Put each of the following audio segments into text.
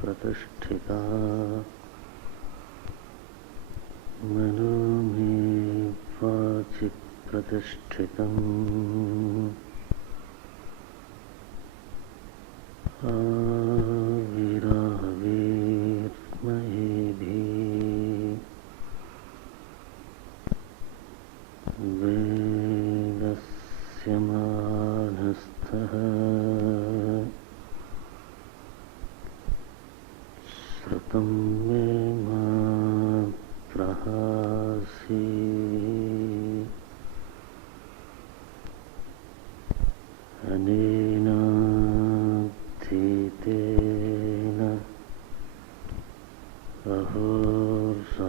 प्रतिष्ठिता मनो में वाचि प्रतिष्ठितम् आविराविर्महेभिः वेदस्य मानस्थः श्रुतं मे मा प्रहासि अनेनाधीतेन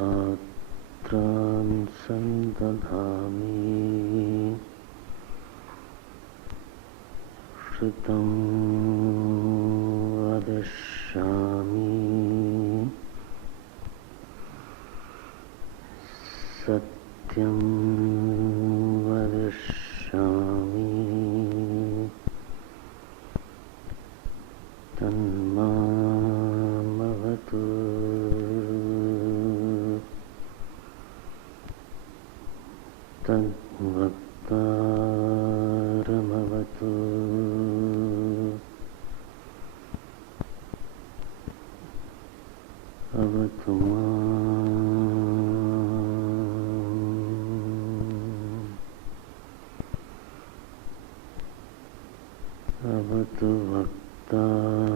अहोरात्रान् सन्दधामि श्रुतं वदिष्यामि सत्यं वदिष्यामि तन्मामवतु तद्वक्तारमवतु अवतु अवतु वक्तारम्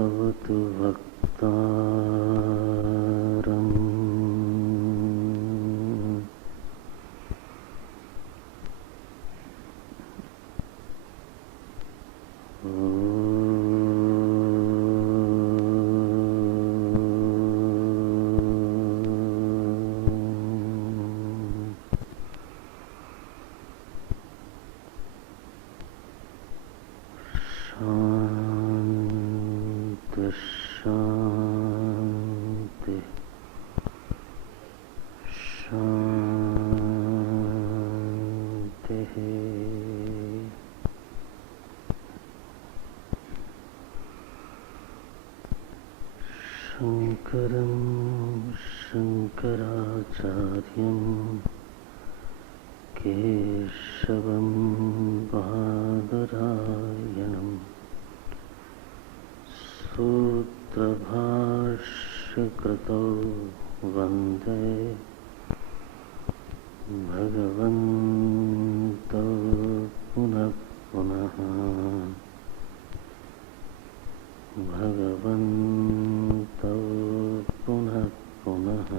अवतु वक्तारम् शांति शांति शंकरं शंकराचार्यं केशवं बादरायणम् सूत्रभाष्यकृतौ वन्दे भगवन्तौ पुनः पुनः भगवन्तौ पुनः पुनः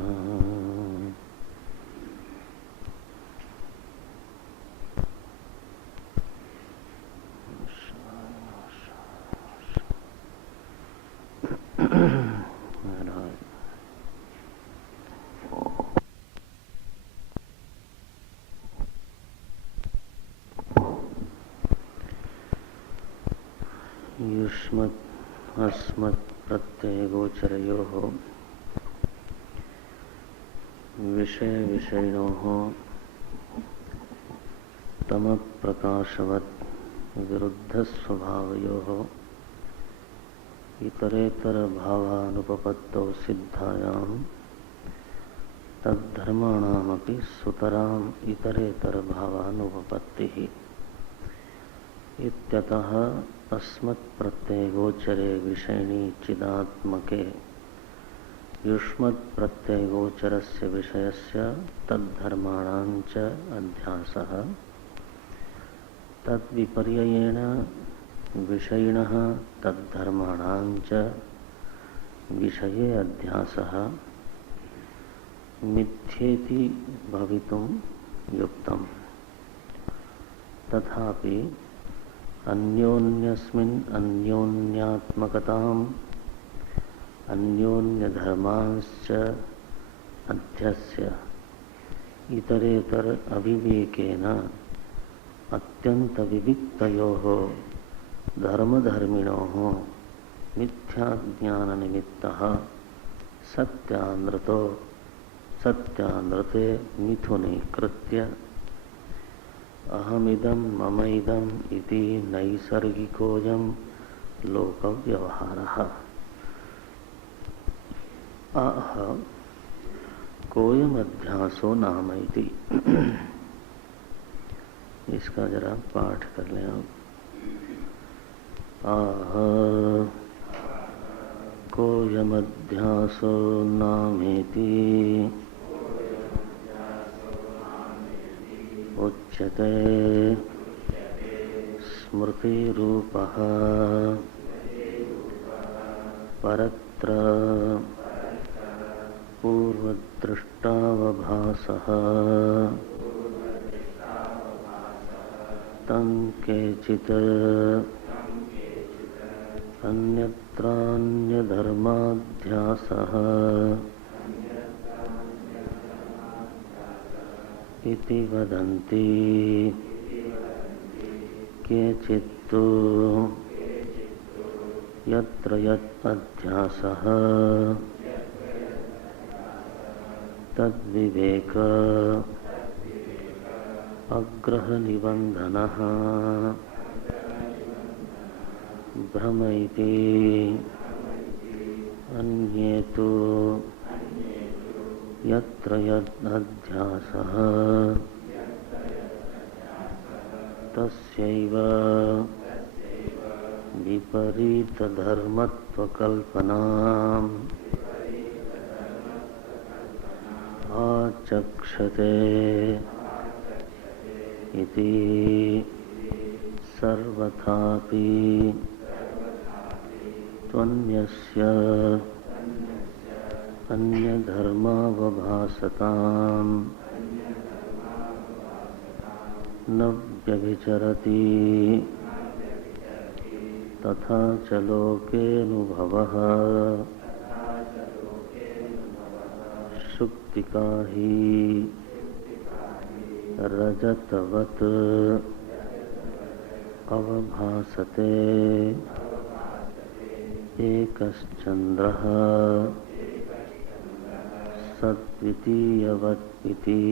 युष्मत् अस्मत् प्रत्ययगोचरयोः विषय विषयिणोः तमप्रकाशवत् विरुद्धस्वभावयोः इतरेतर भावानुपपत्तौ सिद्धायां तद्धर्माणामपि सुतराम् इतरेतर भावानुपपत्तिः इत्यतः अस्मत् प्रत्ययगोचरे विषयिणी चिदात्मके युष्मत् प्रत्ययगोचरस्य विषयस्य तद्धर्माणाञ्च अध्यासः तद्विपर्ययेण विषयिणः तद्धर्माणाञ्च विषये अध्यासः मिथ्येति भवितुं युक्तम्। तथापि अन्योन्यस्मिन् अन्योन्यात्मकताम् अन्योन्यधर्मांश्च अध्यस्य इतरेतर अविवेकेन अत्यन्तविविक्तयोः धर्मधर्मिणोः मिथ्याज्ञाननिमित्तः सत्यानृते मिथुनीकृत्य अहमिदं ममैदम् इति नैसर्गिकोऽयं लोकव्यवहारः आह कोयमध्यासो नाम इति। इसका जरा पाठ कर लें आप। आह कोयमध्यासो नामेति उच्यते स्मृतिरूपः परत्र पूर्वदृष्टावभासः तं केचित् अन्यत्रान्यधर्माध्यासः इति वदन्ति केचित्तु यत्र यत् अध्यासः तद्विवेक अग्रहनिबन्धनः भ्रम इति अन्ये तु यत्र यत् अध्यासः तस्यैव विपरीतधर्मत्वकल्पनाम् आचक्षते इति सर्वथापि त्वन्यस्य अन्यधर्मावभासताम् न व्यभिचरति तथा च लोकेऽनुभवः शुक्तिका हि रजतवत् अवभासते एकश्चन्द्रः सद्वितीयवत् इति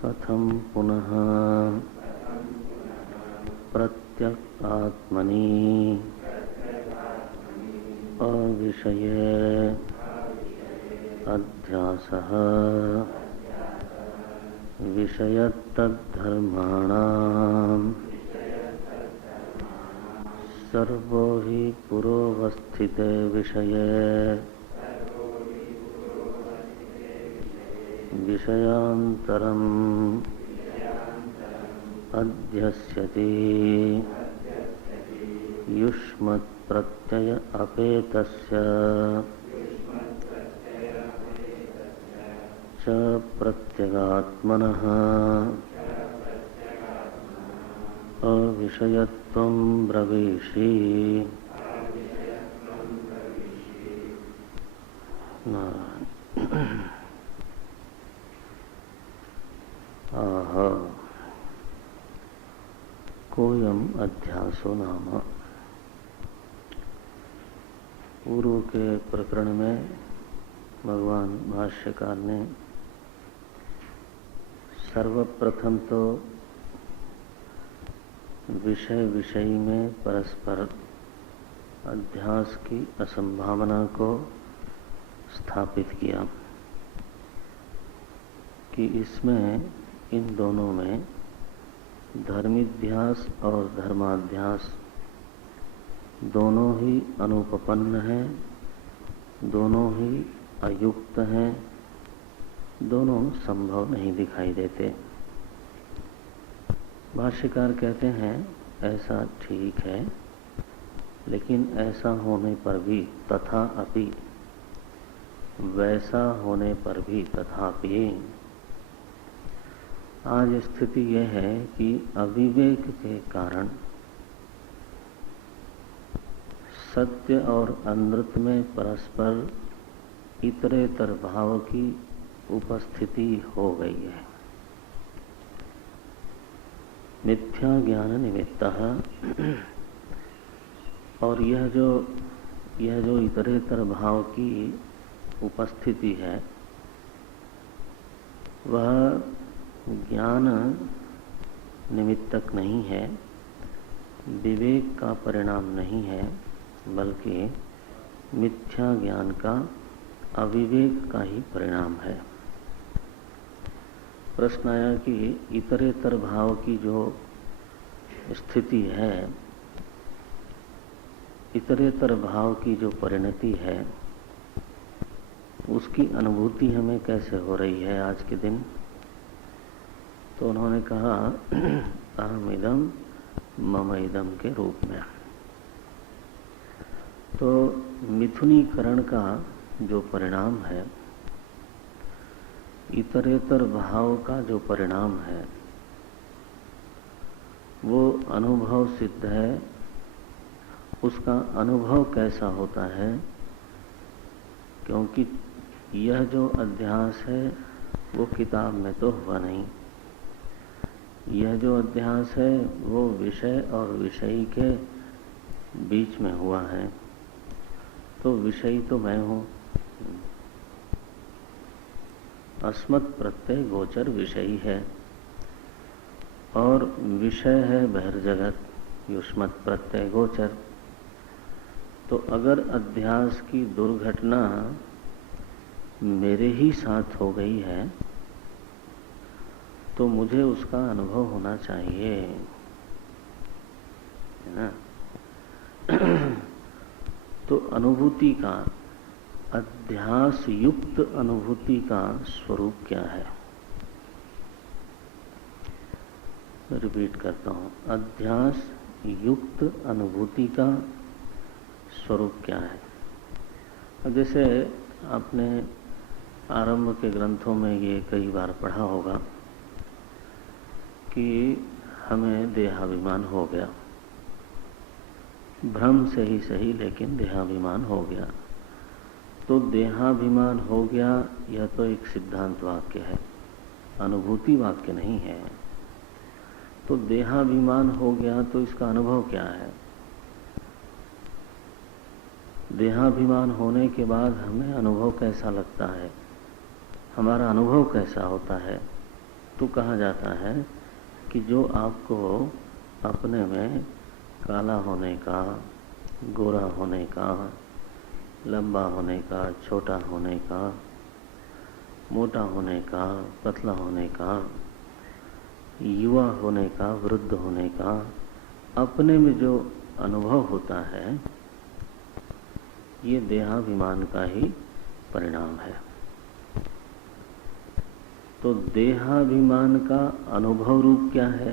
कथं पुनः प्रत्यगात्मनि अविषये अध्यासः विषयतद्धर्माणाम् सर्वो हि पुरोवस्थिते विषये विषयान्तरम् अध्यस्यति युष्मत् प्रत्यय अपेतस्य च प्रत्यगात्मनः अविषयत्वं ब्रवीषि। आह कोयम अध्यासो नाम। पूर्व के प्रकरण में भगवान भाष्यकार ने सर्वप्रथम तो विषय विषयी में परस्पर अध्यास की असंभावना को स्थापित किया कि इसमें इन दोनों में धर्मिध्यास और धर्माध्यास दोनों ही अनुपपन्न हैं, दोनों ही अयुक्त हैं, दोनों संभव नहीं दिखाई देते। भाष्यकार कहते हैं ऐसा ठीक है, लेकिन ऐसा होने पर भी तथा अपि, वैसा होने पर भी तथापि आज स्थिति यह है कि अविवेक के कारण सत्य और अनृत में परस्पर इतरेतर भाव की उपस्थिति हो गई है। मिथ्या ज्ञान निमित्तः, और यह जो इतरेतर भाव की उपस्थिति है वह ज्ञान निमित्तक नहीं है, विवेक का परिणाम नहीं है, बल्कि मिथ्या ज्ञान का अविवेक का ही परिणाम है। प्रश्न आया कि इतरेतर भाव की जो स्थिति है, इतरेतर भाव की जो परिणति है, उसकी अनुभूति हमें कैसे हो रही है आज के दिन। तो उन्होंने कहा अहमिदम मम इदम के रूप में। तो मिथुनीकरण का जो परिणाम है, इतरेतर भाव का जो परिणाम है, वो अनुभव सिद्ध है। उसका अनुभव कैसा होता है, क्योंकि यह जो अध्यास है वो किताब में तो हुआ नहीं, यह जो अध्यास है वो विषय और विषयी के बीच में हुआ है। तो विषयी तो मैं हूँ, अस्मत् प्रत्यय गोचर विषयी है, और विषय है बहिर्जगत युष्मत् प्रत्यय गोचर। तो अगर अध्यास की दुर्घटना मेरे ही साथ हो गई है तो मुझे उसका अनुभव होना चाहिए, है ना। तो अनुभूति का, अध्यास युक्त अनुभूति का स्वरूप क्या है। रिपीट करता हूँ, अध्यास युक्त अनुभूति का स्वरूप क्या है। अब जैसे आपने आरंभ के ग्रंथों में ये कई बार पढ़ा होगा कि हमें देहाभिमान हो गया, भ्रम से ही सही लेकिन देहाभिमान हो गया। तो देहाभिमान हो गया यह तो एक सिद्धांत वाक्य है, अनुभूति वाक्य नहीं है। तो देहाभिमान हो गया तो इसका अनुभव क्या है। देहाभिमान होने के बाद हमें अनुभव कैसा लगता है, हमारा अनुभव कैसा होता है। तो कहा जाता है कि जो आपको अपने में काला होने का, गोरा होने का, लंबा होने का, छोटा होने का, मोटा होने का, पतला होने का, युवा होने का, वृद्ध होने का, अपने में जो अनुभव होता है ये देहाभिमान का ही परिणाम है। तो देहाभिमान का अनुभव रूप क्या है।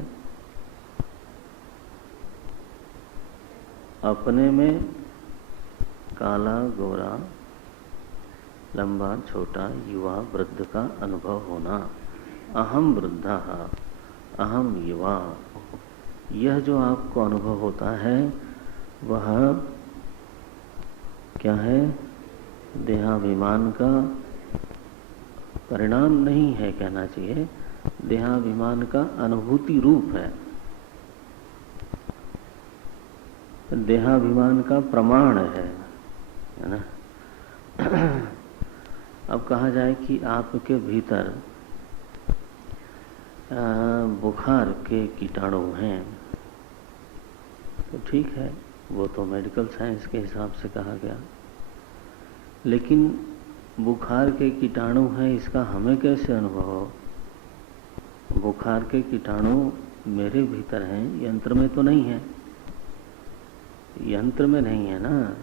अपने में काला गोरा, लंबा छोटा, युवा वृद्ध का अनुभव होना। अहम वृद्धा, अहम युवा, यह जो आपको अनुभव होता है वह क्या है, देहाभिमान का परिणाम नहीं है कहना चाहिए, देहाभिमान का अनुभूति रूप है। देहाभिमान का प्रमाण है ना। अब कहा जाए कि आपके भीतर बुखार के कीटाणु हैं, तो ठीक है, वो तो मेडिकल साइंस के हिसाब से कहा गया। लेकिन बुखार के कीटाणु हैं, इसका हमें कैसे अनुभव हो? बुखार के कीटाणु मेरे भीतर हैं, यंत्र में तो नहीं है। यंत्र में नहीं है ना,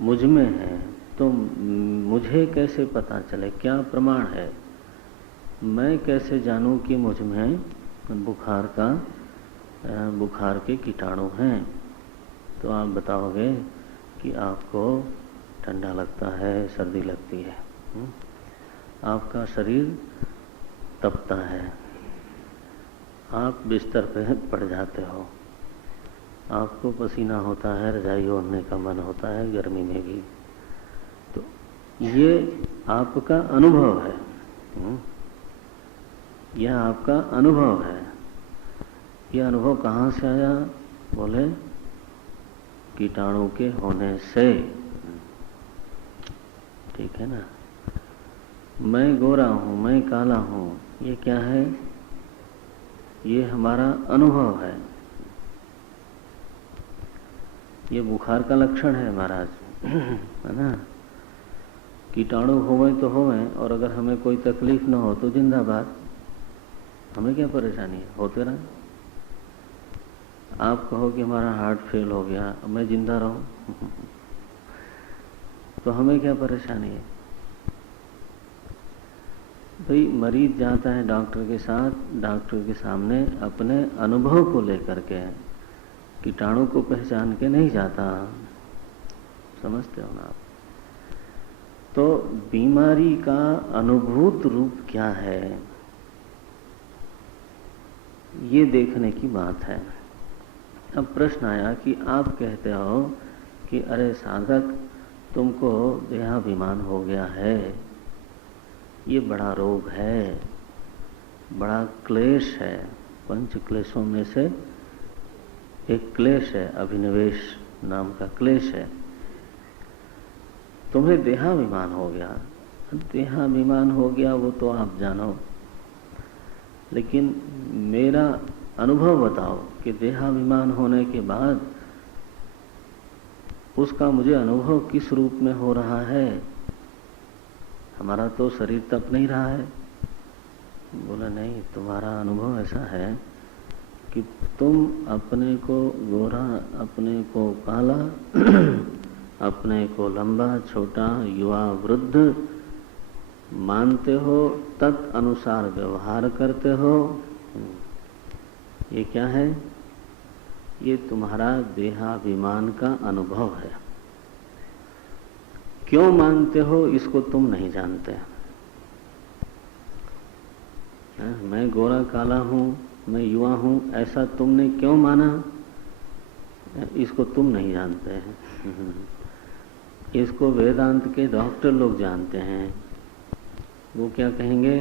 मुझ में है। तो मुझे कैसे पता चले? क्या प्रमाण है? मैं कैसे जानूं कि मुझ में बुखार के कीटाणु हैं? तो आप बताओगे कि आपको ठंडा लगता है, सर्दी लगती है, आपका शरीर तपता है, आप बिस्तर पे पड़ जाते हो, आपको पसीना होता है, रजाई ओढ़ने का मन होता है गर्मी में भी। तो ये आपका अनुभव है, यह आपका अनुभव है। यह अनुभव कहाँ से आया? बोले कीटाणु के होने से। ठीक है ना। मैं गोरा हूँ, मैं काला हूँ, ये क्या है? ये हमारा अनुभव है। ये बुखार का लक्षण है महाराज, है ना। कीटाणु होवे तो होवे, और अगर हमें कोई तकलीफ ना हो तो जिंदाबाद, हमें क्या परेशानी है, होते रहे। आप कहो कि हमारा हार्ट फेल हो गया, मैं जिंदा रहूं तो हमें क्या परेशानी है? भाई मरीज जाता है डॉक्टर के साथ, डॉक्टर के सामने अपने अनुभव को लेकर के, कीटाणु को पहचान के नहीं जाता। समझते हो ना आप? तो बीमारी का अनुभूत रूप क्या है, ये देखने की बात है। अब प्रश्न आया कि आप कहते हो कि अरे साधक, तुमको देहाभिमान हो गया है, ये बड़ा रोग है, बड़ा क्लेश है, पंच क्लेशों में से एक क्लेश है, अभिनिवेश नाम का क्लेश है। तुम्हें देहाभिमान हो गया। देहाभिमान हो गया वो तो आप जानो, लेकिन मेरा अनुभव बताओ कि देहाभिमान होने के बाद उसका मुझे अनुभव किस रूप में हो रहा है। हमारा तो शरीर तप नहीं रहा है। बोला नहीं, तुम्हारा अनुभव ऐसा है कि तुम अपने को गोरा, अपने को काला, अपने को लंबा, छोटा, युवा, वृद्ध मानते हो, तदनुसार व्यवहार करते हो। ये क्या है? ये तुम्हारा देहाभिमान का अनुभव है। क्यों मानते हो इसको तुम नहीं जानते। मैं गोरा काला हूं, मैं युवा हूं, ऐसा तुमने क्यों माना, इसको तुम नहीं जानते हैं। इसको वेदांत के डॉक्टर लोग जानते हैं। वो क्या कहेंगे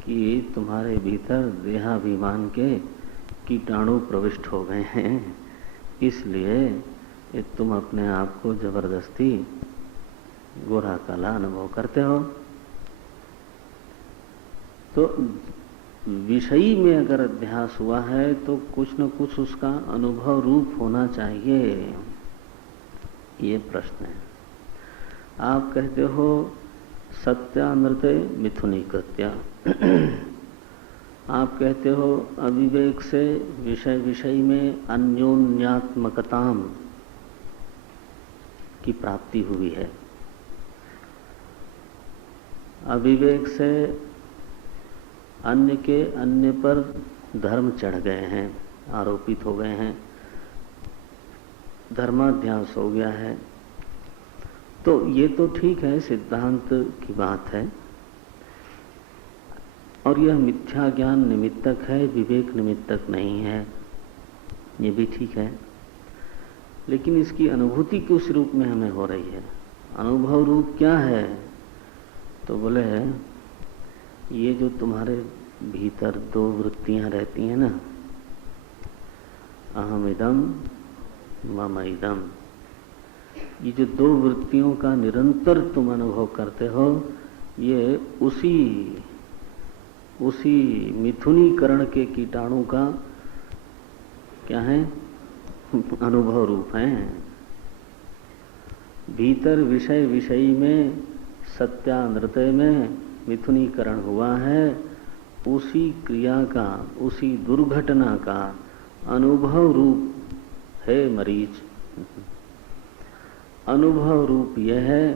कि तुम्हारे भीतर देहाभिमान के कीटाणु प्रविष्ट हो गए हैं, इसलिए तुम अपने आप को जबरदस्ती गोरा काला अनुभव करते हो। तो विषयी में अगर अध्यास हुआ है तो कुछ न कुछ उसका अनुभव रूप होना चाहिए, ये प्रश्न है। आप कहते हो सत्यानृते मिथुनी कृत्या, आप कहते हो अविवेक से विषय विषय में अन्योन्यात्मकताम की प्राप्ति हुई है। अविवेक से अन्य के अन्य पर धर्म चढ़ गए हैं, आरोपित हो गए हैं, धर्माध्यास हो गया है। तो ये तो ठीक है, सिद्धांत की बात है, और यह मिथ्या ज्ञान निमित्तक है, विवेक निमित्तक नहीं है, ये भी ठीक है। लेकिन इसकी अनुभूति किस रूप में हमें हो रही है? अनुभव रूप क्या है? तो बोले ये जो तुम्हारे भीतर दो वृत्तियां रहती हैं ना, अहम इदम मम इदम। ये जो दो वृत्तियों का निरंतर तुम अनुभव करते हो, ये उसी मिथुनीकरण के कीटाणु का क्या है, अनुभव रूप है। भीतर विषय विषयी में, सत्यानृतय में मिथुनीकरण हुआ है, उसी क्रिया का, उसी दुर्घटना का अनुभव रूप है मरीच। अनुभव रूप यह है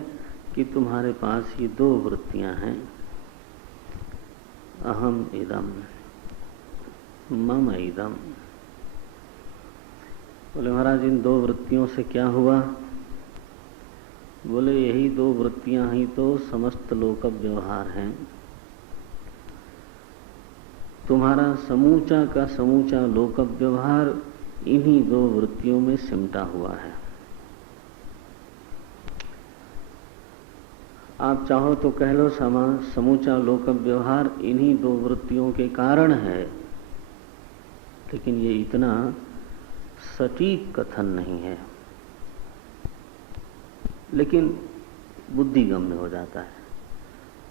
कि तुम्हारे पास ये दो वृत्तियां हैं, अहम इदम, मम इदम। बोले महाराज इन दो वृत्तियों से क्या हुआ? बोले यही दो वृत्तियां ही तो समस्त लोक व्यवहार हैं। तुम्हारा समूचा का समूचा लोक व्यवहार इन्हीं दो वृत्तियों में सिमटा हुआ है। आप चाहो तो कह लो समूचा लोक व्यवहार इन्हीं दो वृत्तियों के कारण है, लेकिन ये इतना सटीक कथन नहीं है, लेकिन बुद्धिगम्य हो जाता है।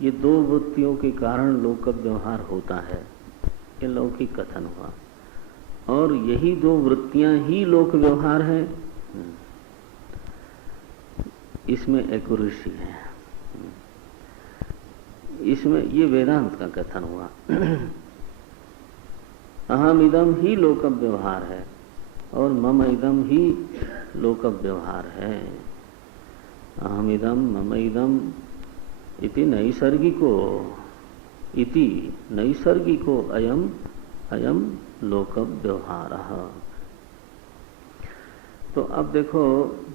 ये दो वृत्तियों के कारण लोक व्यवहार होता है, ये लौकिक कथन हुआ। और यही दो वृत्तियां ही लोक व्यवहार है, इसमें एक्यूरेसी है। इसमें ये वेदांत का कथन हुआ। अहम इदम ही लोक व्यवहार है और मम इदम ही लोक व्यवहार है। अहम इदम मम इदम इति नैसर्गिको अयम लोक व्यवहारः। तो अब देखो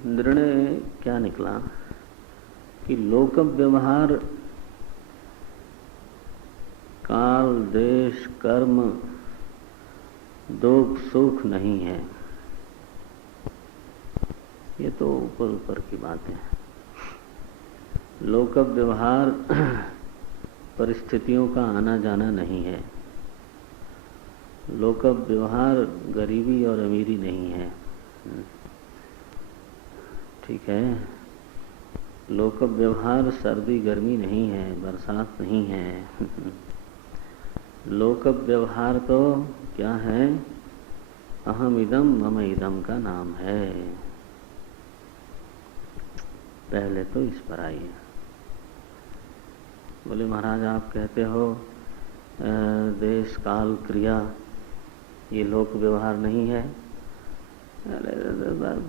निर्णय क्या निकला कि लोक व्यवहार काल, देश, कर्म, दुख, सुख नहीं है। ये तो ऊपर ऊपर की बात है। लोक व्यवहार परिस्थितियों का आना जाना नहीं है। लोक व्यवहार गरीबी और अमीरी नहीं है, ठीक है। लोक व्यवहार सर्दी गर्मी नहीं है, बरसात नहीं है। लोक व्यवहार तो क्या है? अहम इदम मम इदम का नाम है। पहले तो इस पर आइए। बोले महाराज आप कहते हो देश काल क्रिया ये लोक व्यवहार नहीं है।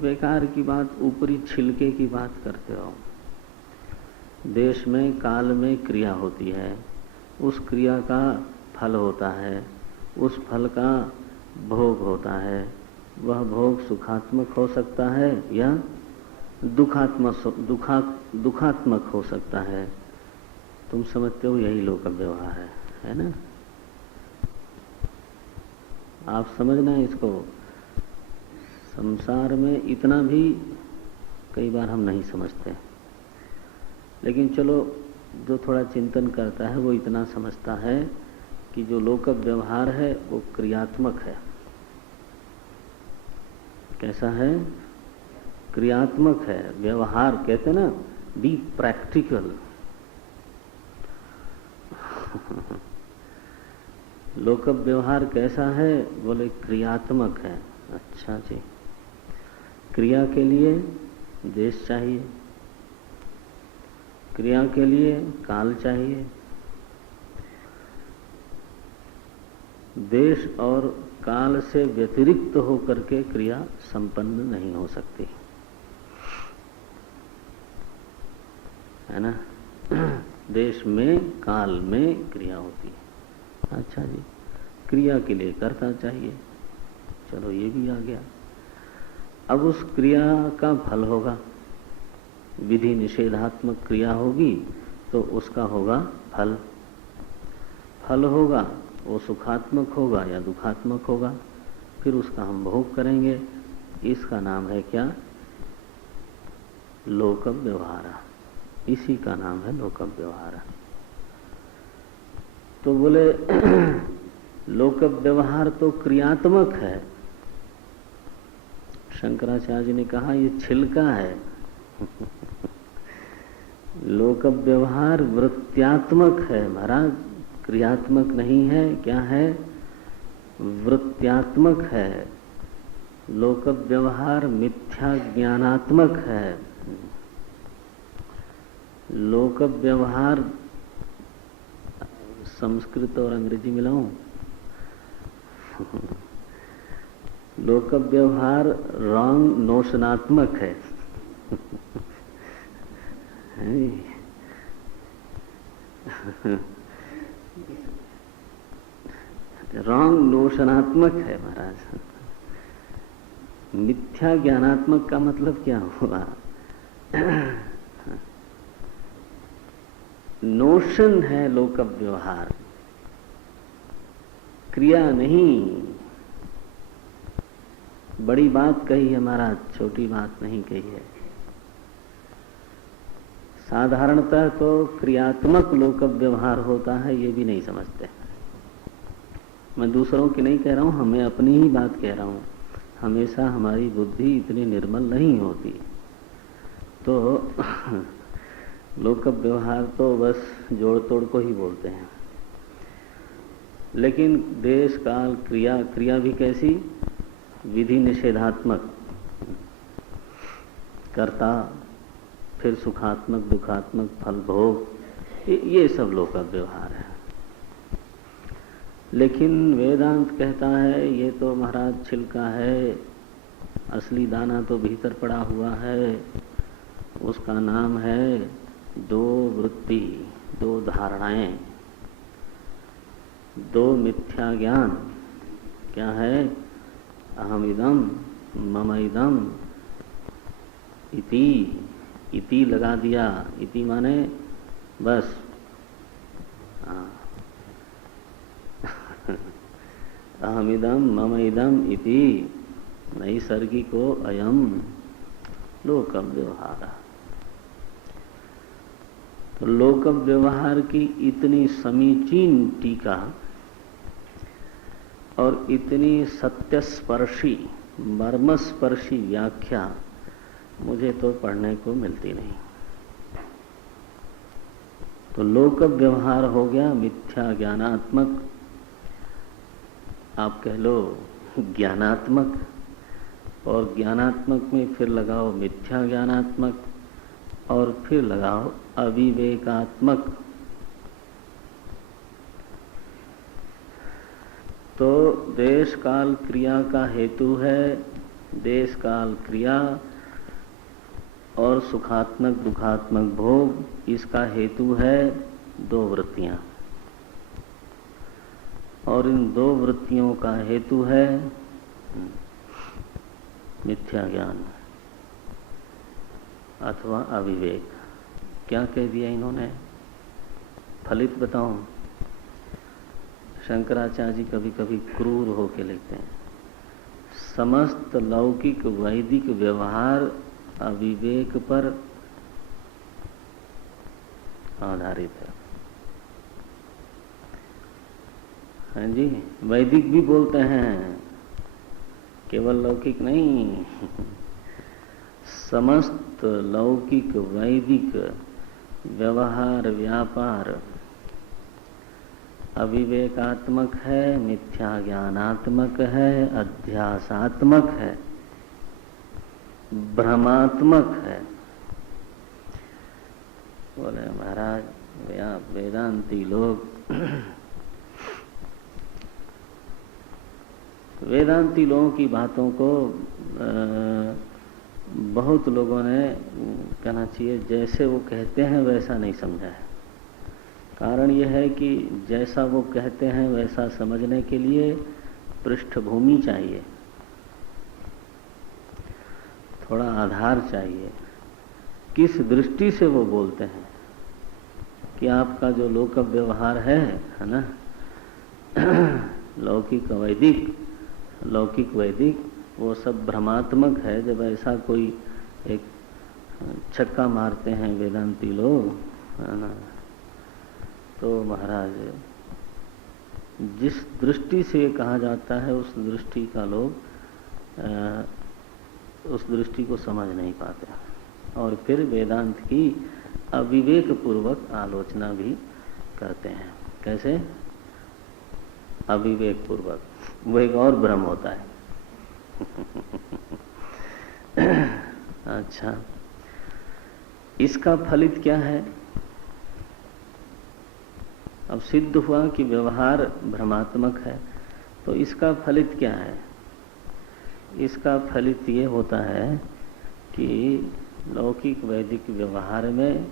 बेकार की बात, ऊपरी छिलके की बात करते हो। देश में काल में क्रिया होती है, उस क्रिया का फल होता है, उस फल का भोग होता है। वह भोग सुखात्मक हो सकता है या दुखात्मक हो सकता है। तुम समझते हो यही लोक व्यवहार है ना? आप समझना इसको। संसार में इतना भी कई बार हम नहीं समझते, लेकिन चलो जो थोड़ा चिंतन करता है वो इतना समझता है कि जो लोक व्यवहार है वो क्रियात्मक है। कैसा है? क्रियात्मक है। व्यवहार कहते ना, बी प्रैक्टिकल। लोक व्यवहार कैसा है? बोले क्रियात्मक है। अच्छा जी, क्रिया के लिए देश चाहिए, क्रिया के लिए काल चाहिए। देश और काल से व्यतिरिक्त होकर के क्रिया संपन्न नहीं हो सकती, है ना? देश में काल में क्रिया होती है। अच्छा जी, क्रिया के लिए कर्ता चाहिए। चलो ये भी आ गया। अब उस क्रिया का फल होगा। विधि निषेधात्मक क्रिया होगी तो उसका होगा फल। फल होगा वो सुखात्मक होगा या दुखात्मक होगा, फिर उसका हम भोग करेंगे। इसका नाम है क्या? लोक व्यवहार। इसी का नाम है लोक व्यवहार। तो बोले लोक व्यवहार तो क्रियात्मक है, शंकराचार्य जी ने कहा ये छिलका है। लोक व्यवहार वृत्त्यात्मक है महाराज, क्रियात्मक नहीं है। क्या है? वृत्त्यात्मक है। लोक व्यवहार मिथ्या ज्ञानात्मक है। लोक व्यवहार, संस्कृत और अंग्रेजी मिलाऊं? लोक व्यवहार रॉन्ग नोशनात्मक है। रॉन्ग नोशनात्मक है महाराज। मिथ्या ज्ञानात्मक का मतलब क्या हुआ? नोशन है लोक व्यवहार, क्रिया नहीं। बड़ी बात कही है महाराज, छोटी बात नहीं कही है। साधारणतः तो क्रियात्मक लोक व्यवहार होता है, ये भी नहीं समझते। मैं दूसरों की नहीं कह रहा हूं, हमें अपनी ही बात कह रहा हूं। हमेशा हमारी बुद्धि इतनी निर्मल नहीं होती। तो लोक व्यवहार तो बस जोड़ तोड़ को ही बोलते हैं। लेकिन देश काल क्रिया, क्रिया भी कैसी? विधि निषेधात्मक, कर्ता, फिर सुखात्मक दुखात्मक फल भोग, ये सब लोक व्यवहार है। लेकिन वेदांत कहता है ये तो महाराज छिलका है, असली दाना तो भीतर पड़ा हुआ है। उसका नाम है दो वृत्ति, दो धारणाएं, दो मिथ्या ज्ञान। क्या है? अहमिदम ममइदम इति, इति लगा दिया। इति माने बस, अहमिदम ममइदम इति नैसर्गिको अयम लोक व्यवहार। तो लोक व्यवहार की इतनी समीचीन टीका और इतनी सत्यस्पर्शी मर्मस्पर्शी व्याख्या मुझे तो पढ़ने को मिलती नहीं। तो लोक व्यवहार हो गया मिथ्या ज्ञानात्मक, आप कह लो ज्ञानात्मक, और ज्ञानात्मक में फिर लगाओ मिथ्या ज्ञानात्मक, और फिर लगाओ अविवेकात्मक। तो देश काल क्रिया का हेतु है, देश काल क्रिया और सुखात्मक दुखात्मक भोग, इसका हेतु है दो वृत्तियां। और इन दो वृत्तियों का हेतु है मिथ्या ज्ञान अथवा अविवेक। क्या कह दिया इन्होंने? फलित बताऊं? शंकराचार्य जी कभी कभी क्रूर होके लिखते हैं, समस्त लौकिक वैदिक व्यवहार अविवेक पर आधारित है। हाँ जी, वैदिक भी बोलते हैं, केवल लौकिक नहीं। समस्त लौकिक वैदिक व्यवहार व्यापार अविवेकात्मक है, मिथ्या ज्ञानात्मक है, अध्यासात्मक है, भ्रमात्मक है। बोले महाराज वेदांती लोग वेदांती लोगों की बातों को बहुत लोगों ने कहना चाहिए जैसे वो कहते हैं वैसा नहीं समझा है। कारण यह है कि जैसा वो कहते हैं वैसा समझने के लिए पृष्ठभूमि चाहिए, थोड़ा आधार चाहिए। किस दृष्टि से वो बोलते हैं कि आपका जो लोक व्यवहार है ना, लौकिक वैदिक, लौकिक वैदिक, वो सब भ्रमात्मक है। जब ऐसा कोई एक छक्का मारते हैं वेदांती लोग, है ना, तो महाराज जिस दृष्टि से कहा जाता है उस दृष्टि का लोग उस दृष्टि को समझ नहीं पाते और फिर वेदांत की अविवेक पूर्वक आलोचना भी करते हैं। कैसे? अविवेक पूर्वक। वो एक और भ्रम होता है। अच्छा, इसका फलित क्या है? अब सिद्ध हुआ कि व्यवहार भ्रमात्मक है, तो इसका फलित क्या है? इसका फलित ये होता है कि लौकिक वैदिक व्यवहार में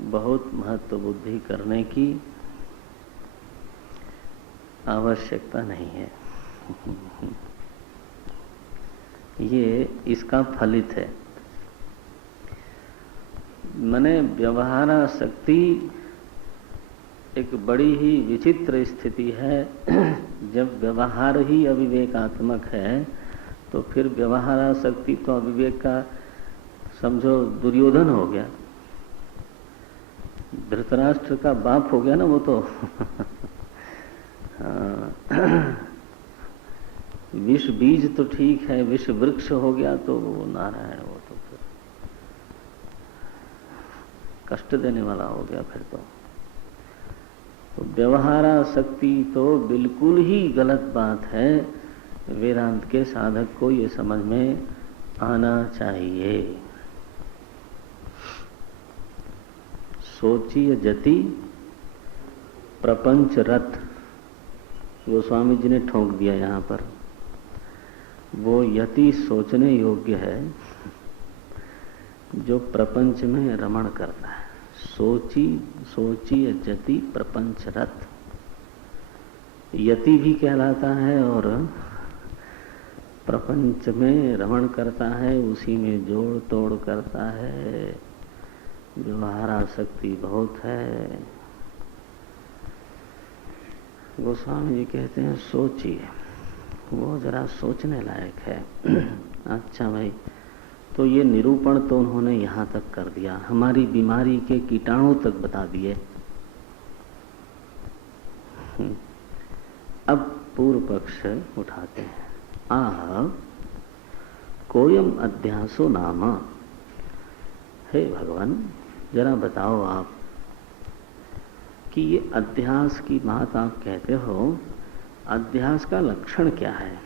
बहुत महत्व बुद्धि करने की आवश्यकता नहीं है। ये इसका फलित है। माने व्यवहारासक्ति एक बड़ी ही विचित्र स्थिति है। जब व्यवहार ही अविवेकात्मक है तो फिर व्यवहारासक्ति तो अविवेक का समझो दुर्योधन हो गया, धृतराष्ट्र का बाप हो गया ना वो तो। विष बीज तो ठीक है, विष वृक्ष हो गया तो वो नारायण, वो तो फिर कष्ट देने वाला हो गया फिर तो। व्यवहारासक्ति तो बिल्कुल ही गलत बात है। वेदांत के साधक को ये समझ में आना चाहिए। सोचिए जति प्रपंच रथ, गोस्वामी जी ने ठोक दिया यहाँ पर। वो यति सोचने योग्य है जो प्रपंच में रमण करता है। सोचिए जति प्रपंच रथ, यति भी कहलाता है और प्रपंच में रमण करता है, उसी में जोड़ तोड़ करता है। व्यवहारासक्ति बहुत है। गोस्वामी जी कहते हैं सोचिए, वो जरा सोचने लायक है। अच्छा भाई, तो ये निरूपण तो उन्होंने यहाँ तक कर दिया, हमारी बीमारी के कीटाणु तक बता दिए। अब पूर्व पक्ष उठाते हैं। आह कोयम अध्यासो नाम, हे भगवान जरा बताओ आप कि ये अध्यास की बात आप कहते हो, अध्यास का लक्षण क्या है?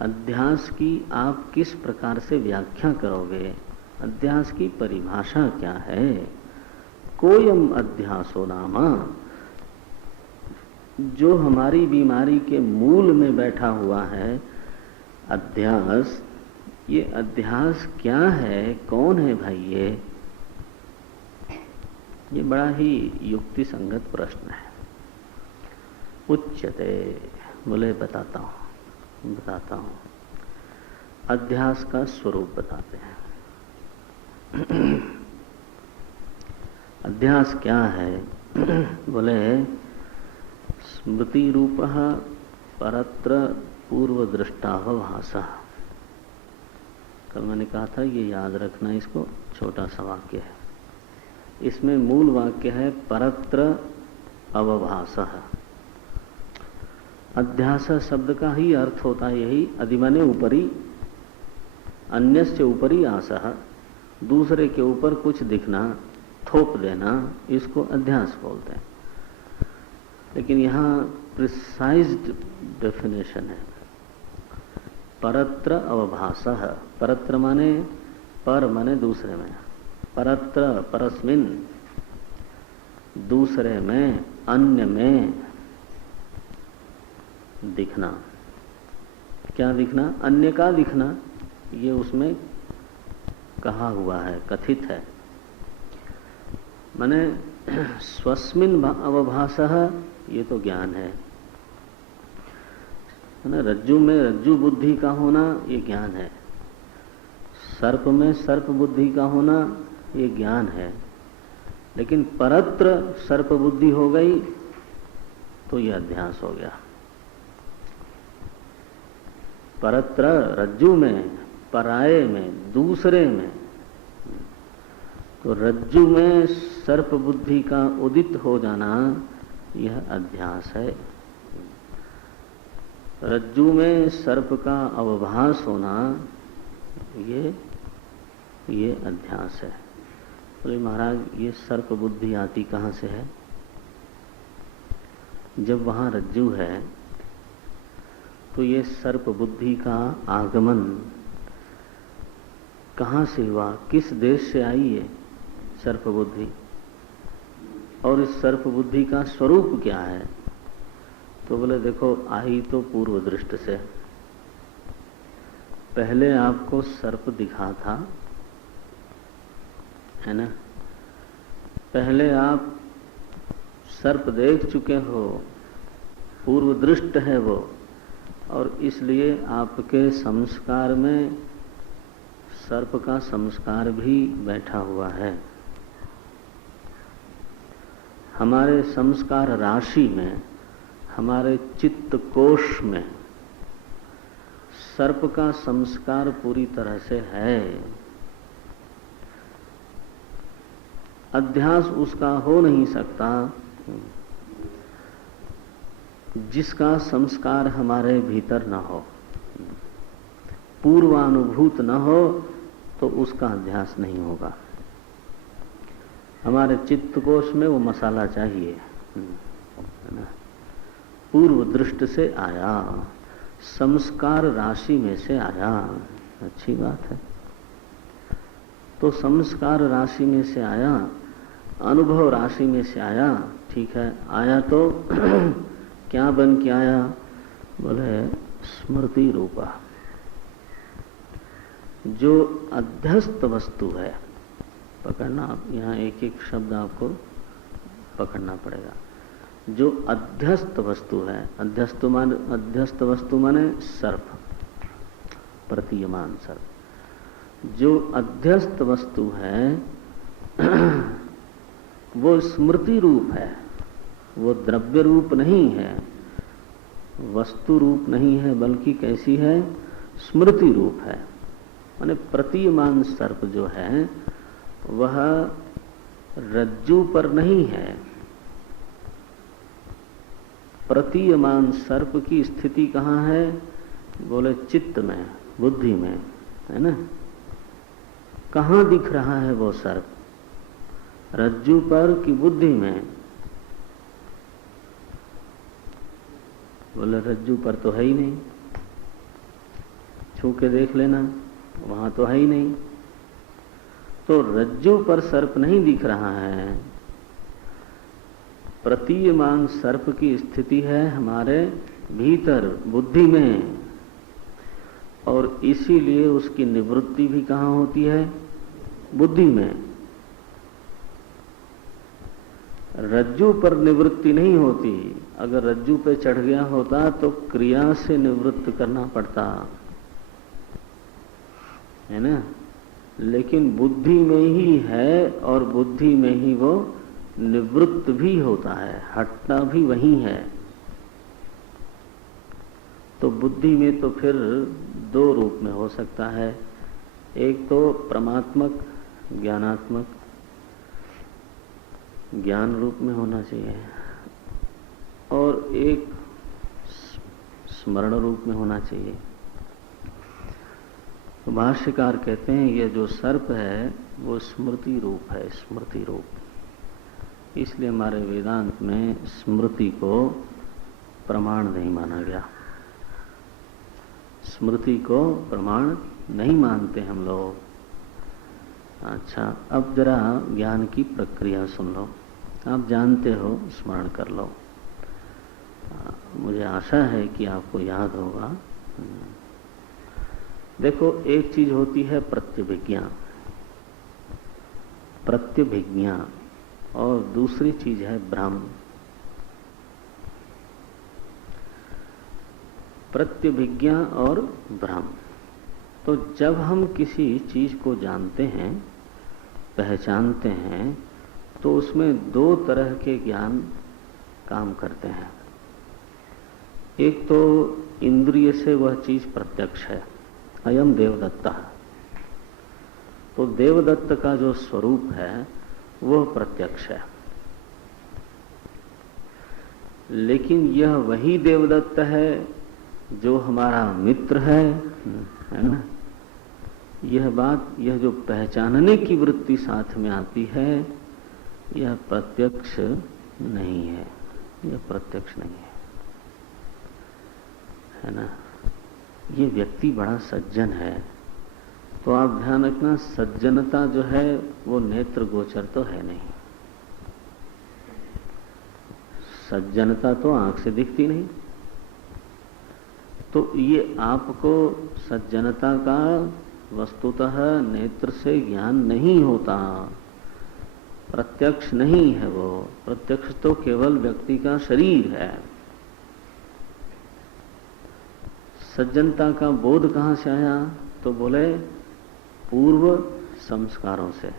अध्यास की आप किस प्रकार से व्याख्या करोगे? अध्यास की परिभाषा क्या है? कोयम अध्यासो नामा, जो हमारी बीमारी के मूल में बैठा हुआ है अध्यास, ये अध्यास क्या है? कौन है भाई ये बड़ा ही युक्ति संगत प्रश्न है। उच्यते, बोले बताता हूं। अध्यास का स्वरूप बताते हैं। अध्यास क्या है? बोले स्मृति रूपः परत्र पूर्व दृष्टावभासः। कल मैंने कहा था ये याद रखना, इसको छोटा सा वाक्य है। इसमें मूल वाक्य है परत्र अवभासः। अध्यास शब्द का ही अर्थ होता है यही, अधिमाने ऊपरी, अन्यस्य ऊपरी आसः, दूसरे के ऊपर कुछ दिखना, थोप देना, इसको अध्यास बोलते हैं। लेकिन यहाँ प्रिसाइज्ड डेफिनेशन है, परत्र अवभासः। परत्र माने पर, माने दूसरे में, परत्र परस्मिन, दूसरे में, अन्य में दिखना। क्या दिखना? अन्य का दिखना, ये उसमें कहा हुआ है, कथित है। माने स्वस्मिन अवभासः, ये तो ज्ञान है ना। रज्जु में रज्जु बुद्धि का होना ये ज्ञान है, सर्प में सर्प बुद्धि का होना ये ज्ञान है। लेकिन परत्र सर्प बुद्धि हो गई तो ये अध्यास हो गया। परत्र रज्जु में, पराये में, दूसरे में, तो रज्जु में सर्प बुद्धि का उदित हो जाना यह अध्यास है। रज्जू में सर्प का अवभास होना ये अध्यास है। बोले महाराज ये सर्प बुद्धि आती कहाँ से है? जब वहाँ रज्जू है तो ये सर्प बुद्धि का आगमन कहाँ से हुआ? किस देश से आई ये सर्प बुद्धि? और इस सर्प बुद्धि का स्वरूप क्या है? तो बोले देखो आई तो पूर्व दृष्टि से। पहले आपको सर्प दिखा था, है ना? पहले आप सर्प देख चुके हो, पूर्व दृष्ट है वो, और इसलिए आपके संस्कार में सर्प का संस्कार भी बैठा हुआ है। हमारे संस्कार राशि में, हमारे चित्त कोश में सर्प का संस्कार पूरी तरह से है। अध्यास उसका हो नहीं सकता जिसका संस्कार हमारे भीतर न हो, पूर्वानुभूत न हो, तो उसका अध्यास नहीं होगा। हमारे चित्त कोश में वो मसाला चाहिए, है ना? पूर्व दृष्टि से आया, संस्कार राशि में से आया, अच्छी बात है। तो संस्कार राशि में से आया, अनुभव राशि में से आया, ठीक है। आया तो क्या बन के आया? बोले स्मृति रूपा। जो अध्यस्त वस्तु है, पकड़ना, आप यहाँ एक एक शब्द आपको पकड़ना पड़ेगा। जो अध्यस्त वस्तु है, अध्यस्त वस्तु माने सर्प, प्रतीयमान सर्प। जो अध्यस्त वस्तु है वो स्मृति रूप है, वो द्रव्य रूप नहीं है, वस्तु रूप नहीं है, बल्कि कैसी है? स्मृति रूप है। माने प्रतीयमान सर्प जो है वह रज्जू पर नहीं है। प्रतीयमान सर्प की स्थिति कहाँ है? बोले चित्त में, बुद्धि में, है ना? कहाँ दिख रहा है वो सर्प? रज्जू पर कि बुद्धि में? बोले रज्जू पर तो है ही नहीं, छू के देख लेना, वहां तो है ही नहीं। तो रज्जू पर सर्प नहीं दिख रहा है, प्रतीयमान सर्प की स्थिति है हमारे भीतर, बुद्धि में, और इसीलिए उसकी निवृत्ति भी कहाँ होती है? बुद्धि में। रज्जू पर निवृत्ति नहीं होती। अगर रज्जू पे चढ़ गया होता तो क्रिया से निवृत्त करना पड़ता, है ना? लेकिन बुद्धि में ही है, और बुद्धि में ही वो निवृत्त भी होता है, हटता भी वही है। तो बुद्धि में तो फिर दो रूप में हो सकता है। एक तो परमात्मक, ज्ञानात्मक, ज्ञान रूप में होना चाहिए, और एक स्मरण रूप में होना चाहिए। तो भाष्यकार कहते हैं ये जो सर्प है वो स्मृति रूप है, स्मृति रूप। इसलिए हमारे वेदांत में स्मृति को प्रमाण नहीं माना गया। स्मृति को प्रमाण नहीं मानते हम लोग। अच्छा, अब जरा ज्ञान की प्रक्रिया सुन लो। आप जानते हो, स्मरण कर लो। मुझे आशा है कि आपको याद होगा। देखो, एक चीज होती है प्रत्यभिज्ञा, प्रत्यभिज्ञा, और दूसरी चीज है भ्रम। प्रत्यभिज्ञा और भ्रम। तो जब हम किसी चीज को जानते हैं, पहचानते हैं, तो उसमें दो तरह के ज्ञान काम करते हैं। एक तो इंद्रिय से वह चीज प्रत्यक्ष है, अयम देवदत्ता। तो देवदत्त का जो स्वरूप है वह प्रत्यक्ष है। लेकिन यह वही देवदत्त है जो हमारा मित्र है ना, यह बात, यह जो पहचानने की वृत्ति साथ में आती है, यह प्रत्यक्ष नहीं है, यह प्रत्यक्ष नहीं है ना। ये व्यक्ति बड़ा सज्जन है, तो आप ध्यान रखना, सज्जनता जो है वो नेत्र गोचर तो है नहीं। सज्जनता तो आंख से दिखती नहीं, तो ये आपको सज्जनता का वस्तुतः नेत्र से ज्ञान नहीं होता, प्रत्यक्ष नहीं है वो। प्रत्यक्ष तो केवल व्यक्ति का शरीर है। सज्जनता का बोध कहाँ से आया? तो बोले पूर्व संस्कारों से।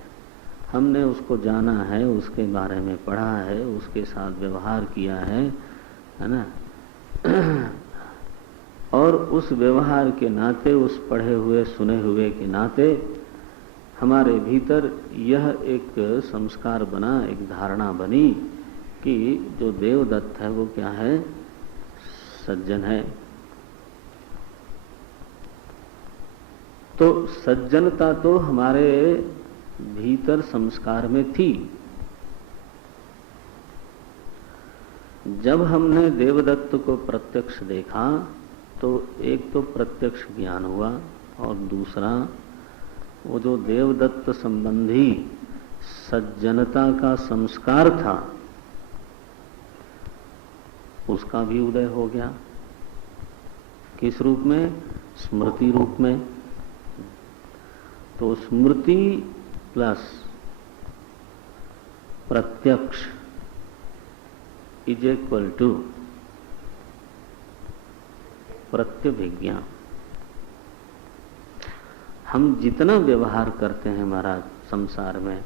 हमने उसको जाना है, उसके बारे में पढ़ा है, उसके साथ व्यवहार किया है ना, और उस व्यवहार के नाते, उस पढ़े हुए सुने हुए के नाते हमारे भीतर यह एक संस्कार बना, एक धारणा बनी कि जो देवदत्त है वो क्या है? सज्जन है। तो सज्जनता तो हमारे भीतर संस्कार में थी। जब हमने देवदत्त को प्रत्यक्ष देखा तो एक तो प्रत्यक्ष ज्ञान हुआ, और दूसरा वो जो देवदत्त संबंधी सज्जनता का संस्कार था उसका भी उदय हो गया। किस रूप में? स्मृति रूप में। तो स्मृति प्लस प्रत्यक्ष इज इक्वल टू प्रत्यभिज्ञा। हम जितना व्यवहार करते हैं महाराज संसार में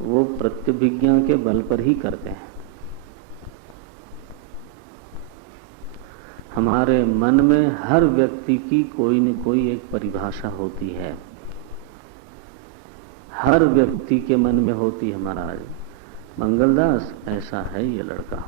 वो प्रत्यभिज्ञा के बल पर ही करते हैं। हमारे मन में हर व्यक्ति की कोई न कोई एक परिभाषा होती है, हर व्यक्ति के मन में होती है महाराज। मंगलदास ऐसा है ये लड़का,